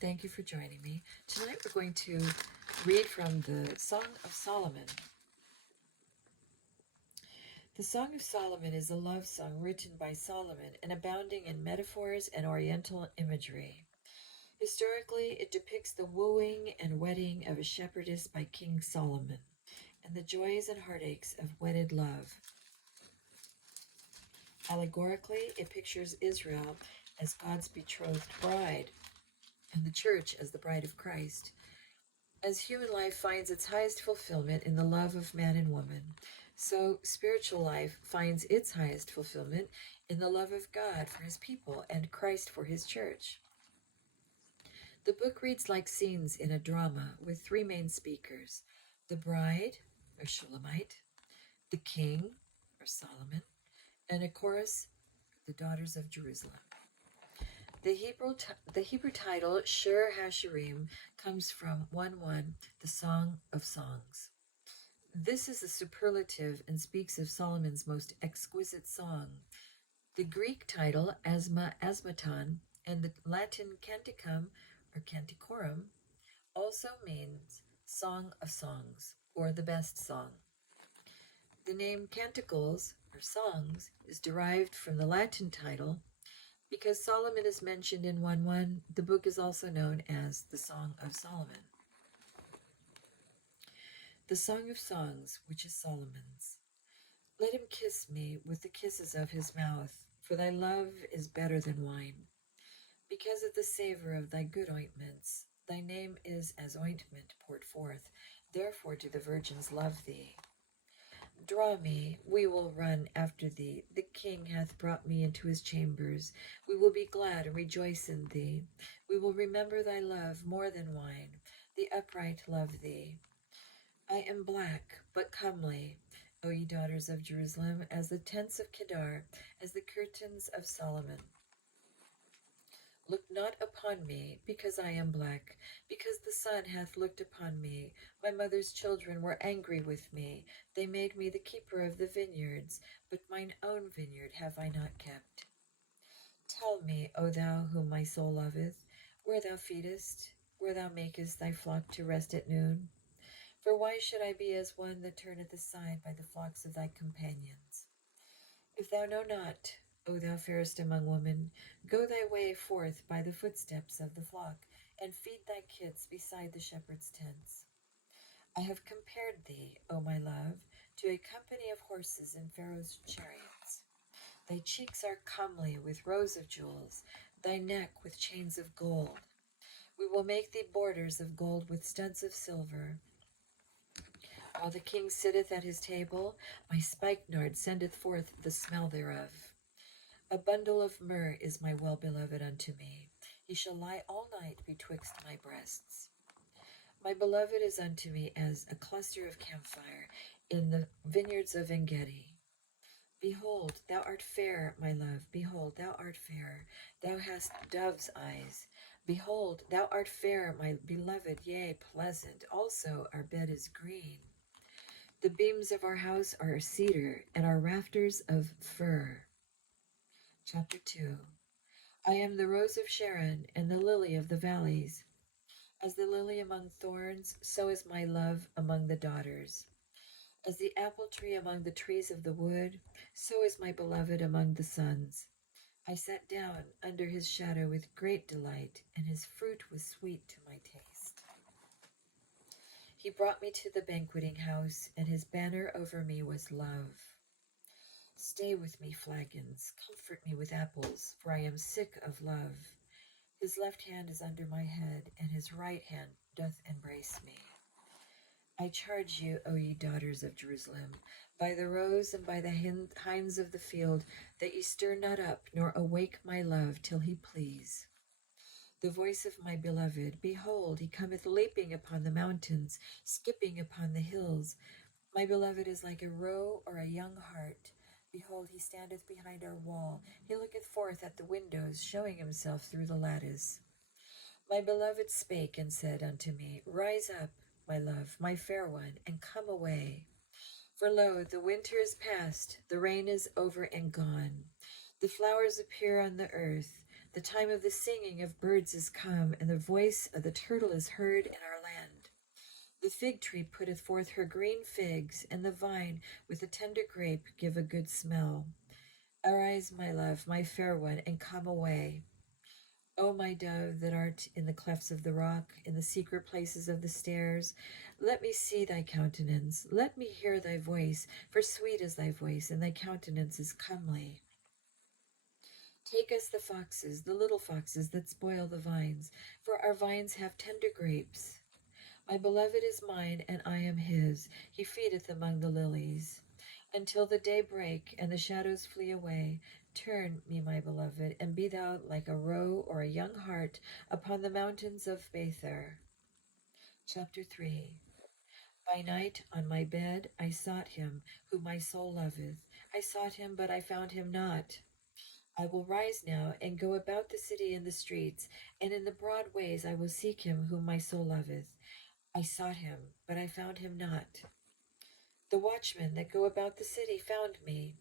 Thank you for joining me. Tonight we're going to read from the Song of Solomon. The Song of Solomon is a love song written by Solomon and abounding in metaphors and oriental imagery. Historically, it depicts the wooing and wedding of a shepherdess by King Solomon and the joys and heartaches of wedded love. Allegorically, it pictures Israel as God's betrothed bride and the church as the bride of Christ. As human life finds its highest fulfillment in the love of man and woman, so spiritual life finds its highest fulfillment in the love of God for his people and Christ for his church. The book reads like scenes in a drama with three main speakers: the bride, or Shulamite, the king, or Solomon, and a chorus, the daughters of Jerusalem. The Hebrew title Shir HaShirim comes from 1:1, the Song of Songs. This is a superlative and speaks of Solomon's most exquisite song. The Greek title Asmaton and the Latin Canticum or Canticorum also means Song of Songs or the best song. The name Canticles or Songs is derived from the Latin title. Because Solomon is mentioned in 1:1, the book is also known as the Song of Solomon. The Song of Songs, which is Solomon's. Let him kiss me with the kisses of his mouth, for thy love is better than wine. Because of the savor of thy good ointments, thy name is as ointment poured forth, therefore do the virgins love thee. Draw me, we will run after thee. The king hath brought me into his chambers. We will be glad and rejoice in thee. We will remember thy love more than wine. The upright love thee. I am black, but comely, O ye daughters of Jerusalem, as the tents of Kedar, as the curtains of Solomon. Look not upon me, because I am black, because the sun hath looked upon me. My mother's children were angry with me. They made me the keeper of the vineyards, but mine own vineyard have I not kept. Tell me, O thou whom my soul loveth, where thou feedest, where thou makest thy flock to rest at noon. For why should I be as one that turneth aside by the flocks of thy companions? If thou know not, O thou fairest among women, go thy way forth by the footsteps of the flock, and feed thy kids beside the shepherd's tents. I have compared thee, O my love, to a company of horses in Pharaoh's chariots. Thy cheeks are comely with rows of jewels, thy neck with chains of gold. We will make thee borders of gold with studs of silver. While the king sitteth at his table, my spikenard sendeth forth the smell thereof. A bundle of myrrh is my well-beloved unto me. He shall lie all night betwixt my breasts. My beloved is unto me as a cluster of camphire in the vineyards of Engedi. Behold, thou art fair, my love. Behold, thou art fair. Thou hast dove's eyes. Behold, thou art fair, my beloved, yea, pleasant. Also our bed is green. The beams of our house are cedar, and our rafters of fir. Chapter 2. I am the rose of Sharon, and the lily of the valleys. As the lily among thorns, so is my love among the daughters. As the apple tree among the trees of the wood, so is my beloved among the sons. I sat down under his shadow with great delight, and his fruit was sweet to my taste. He brought me to the banqueting house, and his banner over me was love. Stay with me, flagons, comfort me with apples, for I am sick of love. His left hand is under my head, and his right hand doth embrace me. I charge you, O ye daughters of Jerusalem, by the roes and by the hinds of the field, that ye stir not up, nor awake my love, till he please. The voice of my beloved, behold, he cometh leaping upon the mountains, skipping upon the hills. My beloved is like a roe or a young hart. Behold, he standeth behind our wall. He looketh forth at the windows, showing himself through the lattice. My beloved spake and said unto me, Rise up, my love, my fair one, and come away. For lo, the winter is past, the rain is over and gone. The flowers appear on the earth, The time of the singing of birds is come, and the voice of the turtle is heard in our land. The fig tree putteth forth her green figs, and the vine with the tender grape give a good smell. Arise, my love, my fair one, and come away. O my dove, that art in the clefts of the rock, in the secret places of the stairs, let me see thy countenance, let me hear thy voice, for sweet is thy voice, and thy countenance is comely. Take us the foxes, the little foxes that spoil the vines, for our vines have tender grapes. My beloved is mine, and I am his. He feedeth among the lilies. Until the day break, and the shadows flee away, turn me, my beloved, and be thou like a roe or a young hart upon the mountains of Bether. Chapter 3. By night on my bed I sought him, whom my soul loveth. I sought him, but I found him not. I will rise now, and go about the city and the streets, and in the broad ways I will seek him, whom my soul loveth. I sought him, but I found him not. The watchmen that go about the city found me,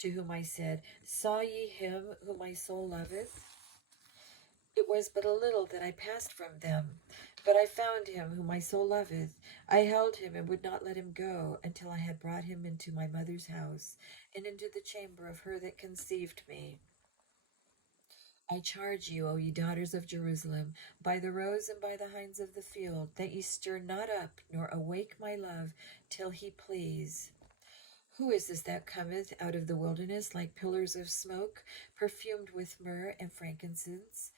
to whom I said, Saw ye him whom my soul loveth? It was but a little that I passed from them, but I found him whom my soul loveth. I held him and would not let him go, until I had brought him into my mother's house, and into the chamber of her that conceived me. I charge you, O ye daughters of Jerusalem, by the roes and by the hinds of the field, that ye stir not up, nor awake my love, till he please. Who is this that cometh out of the wilderness like pillars of smoke, perfumed with myrrh and frankincense,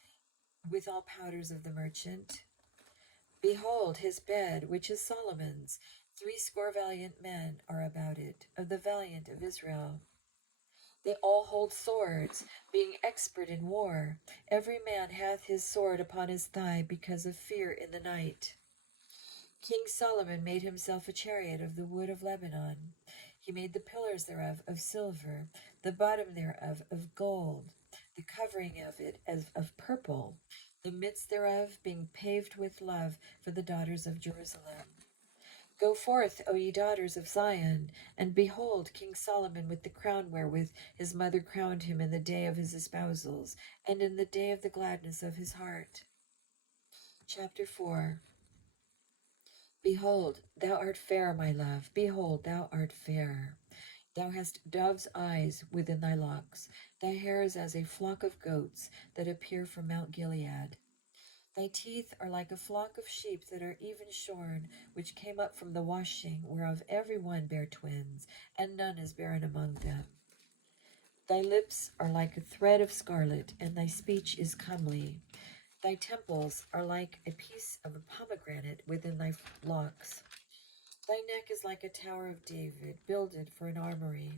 with all powders of the merchant? Behold his bed, which is Solomon's. 80 valiant men are about it, of the valiant of Israel. They all hold swords, being expert in war. Every man hath his sword upon his thigh, because of fear in the night. King Solomon made himself a chariot of the wood of Lebanon. He made the pillars thereof of silver, the bottom thereof of gold, the covering of it as of purple, the midst thereof being paved with love for the daughters of Jerusalem. Go forth, O ye daughters of Zion, and behold King Solomon with the crown wherewith his mother crowned him in the day of his espousals, and in the day of the gladness of his heart. Chapter 4. Behold, thou art fair, my love, behold, thou art fair. Thou hast dove's eyes within thy locks, thy hair is as a flock of goats that appear from Mount Gilead. Thy teeth are like a flock of sheep that are even shorn, which came up from the washing, whereof every one bare twins, and none is barren among them. Thy lips are like a thread of scarlet, and thy speech is comely. Thy temples are like a piece of a pomegranate within thy locks. Thy neck is like a tower of David, builded for an armory,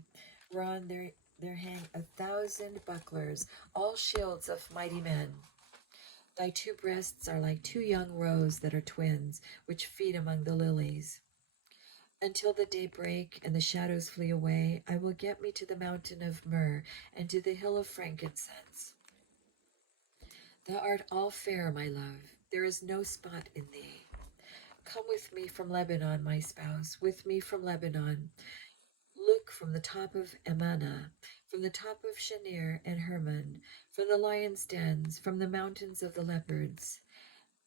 whereon there hang 1,000 bucklers, all shields of mighty men. Thy 2 breasts are like 2 young roes that are twins, which feed among the lilies. Until the day break and the shadows flee away, I will get me to the mountain of myrrh and to the hill of frankincense. Thou art all fair, my love, there is no spot in thee. Come with me from Lebanon, my spouse, with me from Lebanon. Look from the top of Amana, from the top of Shenir and Hermon, from the lions' dens, from the mountains of the leopards.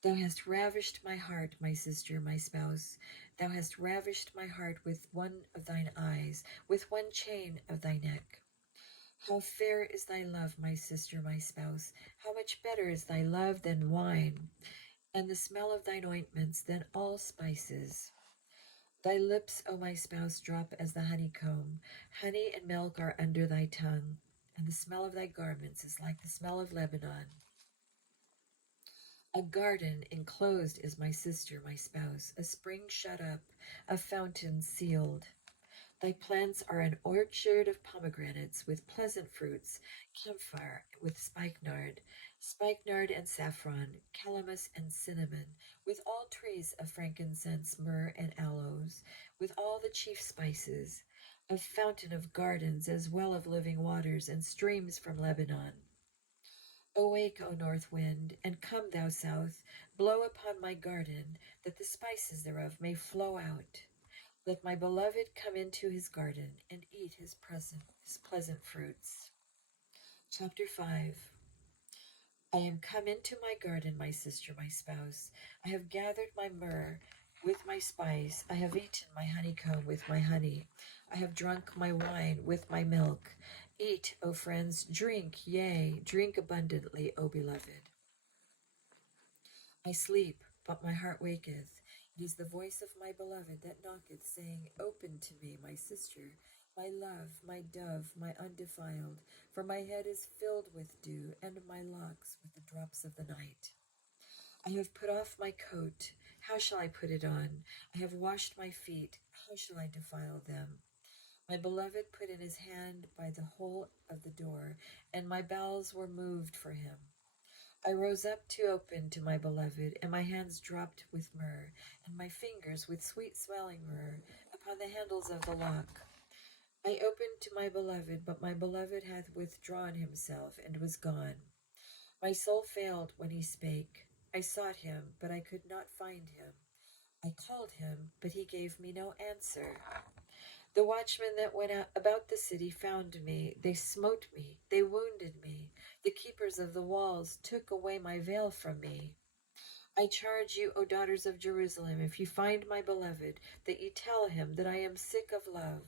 Thou hast ravished my heart, my sister, my spouse. Thou hast ravished my heart with one of thine eyes, with one chain of thy neck. How fair is thy love, my sister, my spouse! How much better is thy love than wine, and the smell of thine ointments than all spices. Thy lips, O my spouse, drop as the honeycomb. Honey and milk are under thy tongue, and the smell of thy garments is like the smell of Lebanon. A garden enclosed is my sister, my spouse, a spring shut up, a fountain sealed. Thy plants are an orchard of pomegranates with pleasant fruits, camphire with spikenard and saffron, calamus and cinnamon, with all trees of frankincense, myrrh, and aloes, with all the chief spices, a fountain of gardens as well of living waters and streams from Lebanon. Awake, O north wind, and come, thou south, blow upon my garden, that the spices thereof may flow out. Let my beloved come into his garden, and eat his pleasant fruits. Chapter 5. I am come into my garden, my sister, my spouse. I have gathered my myrrh with my spice. I have eaten my honeycomb with my honey. I have drunk my wine with my milk. Eat, O friends, drink, yea, drink abundantly, O beloved. I sleep, but my heart waketh. It is the voice of my beloved that knocketh, saying, Open to me, my sister, my love, my dove, my undefiled, for my head is filled with dew, and my locks with the drops of the night. I have put off my coat. How shall I put it on? I have washed my feet. How shall I defile them? My beloved put in his hand by the hole of the door, and my bowels were moved for him. I rose up to open to my beloved, and my hands dropped with myrrh, and my fingers with sweet-smelling myrrh upon the handles of the lock. I opened to my beloved, but my beloved hath withdrawn himself, and was gone. My soul failed when he spake. I sought him, but I could not find him. I called him, but he gave me no answer. The watchmen that went out about the city found me. They smote me. They wounded me. The keepers of the walls took away my veil from me. I charge you, O daughters of Jerusalem, if you find my beloved, that ye tell him that I am sick of love.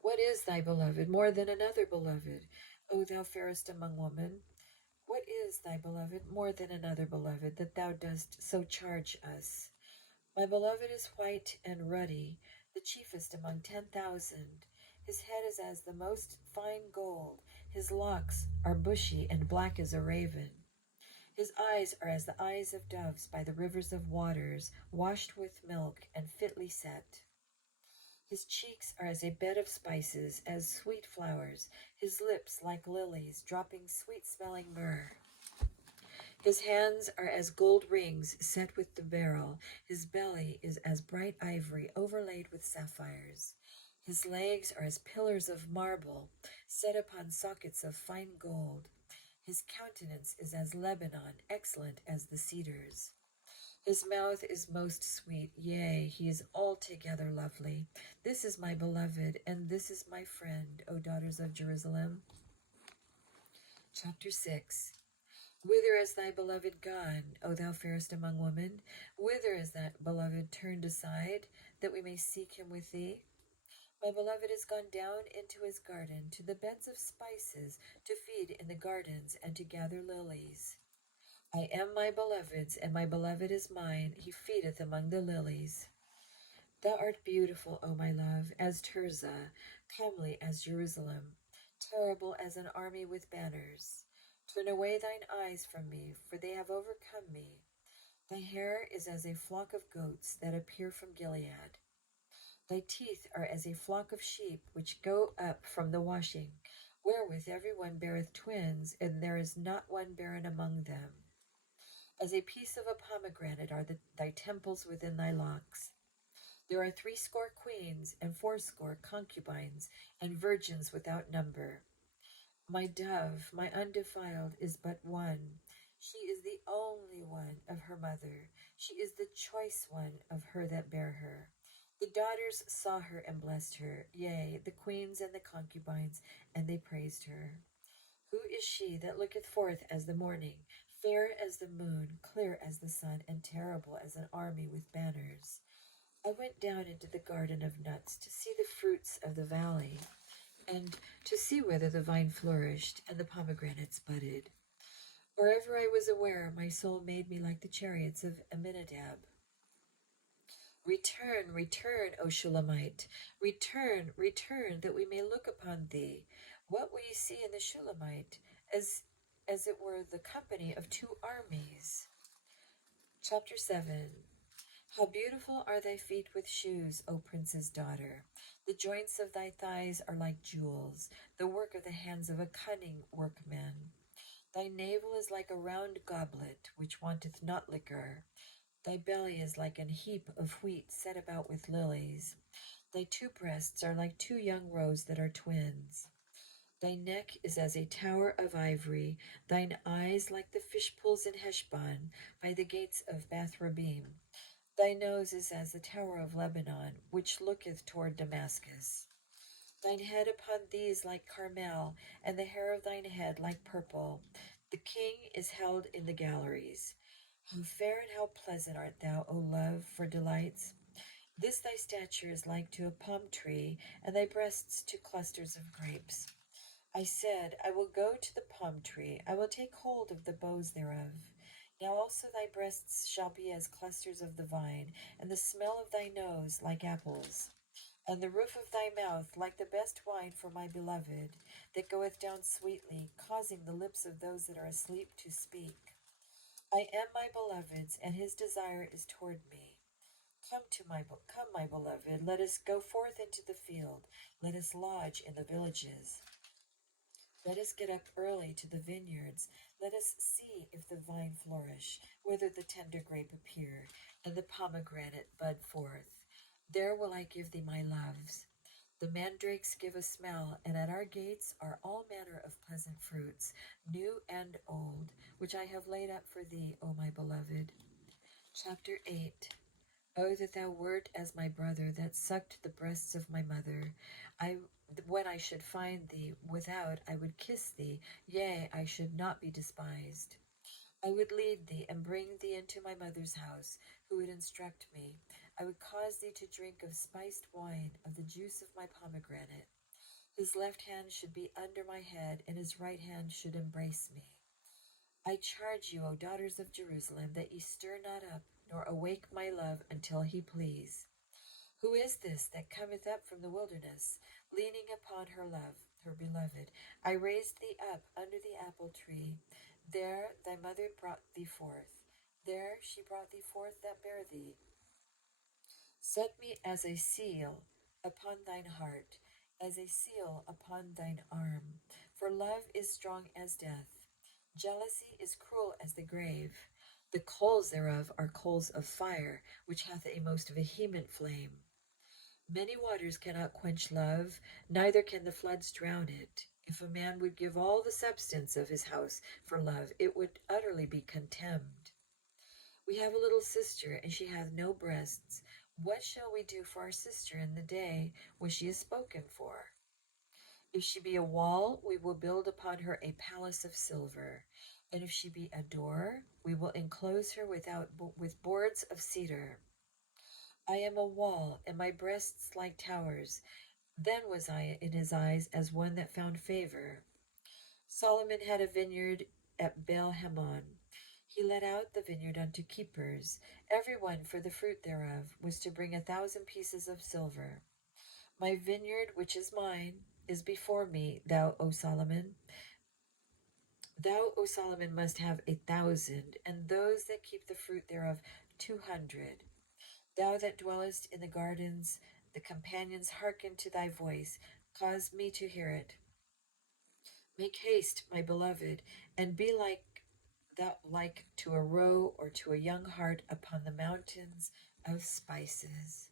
What is thy beloved more than another beloved, O thou fairest among women? What is thy beloved more than another beloved, that thou dost so charge us? My beloved is white and ruddy, the chiefest among 10,000. His head is as the most fine gold. His locks are bushy and black as a raven. His eyes are as the eyes of doves by the rivers of waters, washed with milk and fitly set. His cheeks are as a bed of spices, as sweet flowers, his lips like lilies, dropping sweet-smelling myrrh. His hands are as gold rings set with the beryl. His belly is as bright ivory overlaid with sapphires. His legs are as pillars of marble set upon sockets of fine gold. His countenance is as Lebanon, excellent as the cedars. His mouth is most sweet, yea, he is altogether lovely. This is my beloved, and this is my friend, O daughters of Jerusalem. Chapter 6. Whither is thy beloved gone, O thou fairest among women? Whither is that beloved turned aside, that we may seek him with thee? My beloved is gone down into his garden, to the beds of spices, to feed in the gardens, and to gather lilies. I am my beloved's, and my beloved is mine. He feedeth among the lilies. Thou art beautiful, O my love, as Tirzah, comely as Jerusalem, terrible as an army with banners. Turn away thine eyes from me, for they have overcome me. Thy hair is as a flock of goats that appear from Gilead. Thy teeth are as a flock of sheep which go up from the washing, wherewith every one beareth twins, and there is not one barren among them. As a piece of a pomegranate are thy temples within thy locks. There are 80 queens, and 80 concubines, and virgins without number. My dove, my undefiled, is but one. She is the only one of her mother. She is the choice one of her that bare her. The daughters saw her and blessed her, yea, the queens and the concubines, and they praised her. Who is she that looketh forth as the morning, fair as the moon, clear as the sun, and terrible as an army with banners? I went down into the garden of nuts to see the fruits of the valley, and to see whether the vine flourished and the pomegranates budded. Wherever I was aware, my soul made me like the chariots of Aminadab. Return, return, O Shulamite. Return, return, that we may look upon thee. What will ye see in the Shulamite? As it were the company of 2 armies. Chapter 7. How beautiful are thy feet with shoes, O prince's daughter! The joints of thy thighs are like jewels, the work of the hands of a cunning workman. Thy navel is like a round goblet, which wanteth not liquor. Thy belly is like an heap of wheat set about with lilies. Thy 2 breasts are like 2 young roes that are twins. Thy neck is as a tower of ivory, thine eyes like the fish pools in Heshbon, by the gates of Bath-rabbim. Thy nose is as the tower of Lebanon, which looketh toward Damascus. Thine head upon thee is like Carmel, and the hair of thine head like purple. The king is held in the galleries. How fair and how pleasant art thou, O love, for delights! This thy stature is like to a palm tree, and thy breasts to clusters of grapes. I said, I will go to the palm tree, I will take hold of the boughs thereof. Now also thy breasts shall be as clusters of the vine, and the smell of thy nose like apples, and the roof of thy mouth like the best wine for my beloved, that goeth down sweetly, causing the lips of those that are asleep to speak. I am my beloved's, and his desire is toward me. Come, my beloved, let us go forth into the field, let us lodge in the villages. Let us get up early to the vineyards. Let us see if the vine flourish, whether the tender grape appear, and the pomegranate bud forth. There will I give thee my loves. The mandrakes give a smell, and at our gates are all manner of pleasant fruits, new and old, which I have laid up for thee, O my beloved. Chapter 8. Oh, that thou wert as my brother, that sucked the breasts of my mother. When I should find thee without, I would kiss thee, yea, I should not be despised. I would lead thee and bring thee into my mother's house, who would instruct me. I would cause thee to drink of spiced wine, of the juice of my pomegranate. His left hand should be under my head, and his right hand should embrace me. I charge you, O daughters of Jerusalem, that ye stir not up, nor awake my love until he please. Who is this that cometh up from the wilderness, leaning upon her love, her beloved? I raised thee up under the apple tree. There thy mother brought thee forth. There she brought thee forth that bare thee. Set me as a seal upon thine heart, as a seal upon thine arm. For love is strong as death. Jealousy is cruel as the grave. The coals thereof are coals of fire, which hath a most vehement flame. Many waters cannot quench love, neither can the floods drown it. If a man would give all the substance of his house for love, it would utterly be contemned. We have a little sister, and she hath no breasts. What shall we do for our sister in the day when she is spoken for? If she be a wall, we will build upon her a palace of silver. And if she be a door, we will enclose her with boards of cedar. I am a wall, and my breasts like towers. Then was I in his eyes as one that found favor. Solomon had a vineyard at Baal Hamon. He let out the vineyard unto keepers. Every one for the fruit thereof was to bring 1,000 pieces of silver. My vineyard, which is mine, is before me, thou, O Solomon. Thou, O Solomon, must have 1,000, and those that keep the fruit thereof 200. Thou that dwellest in the gardens, the companions hearken to thy voice. Cause me to hear it. Make haste, my beloved, and be like to a roe or to a young hart upon the mountains of spices.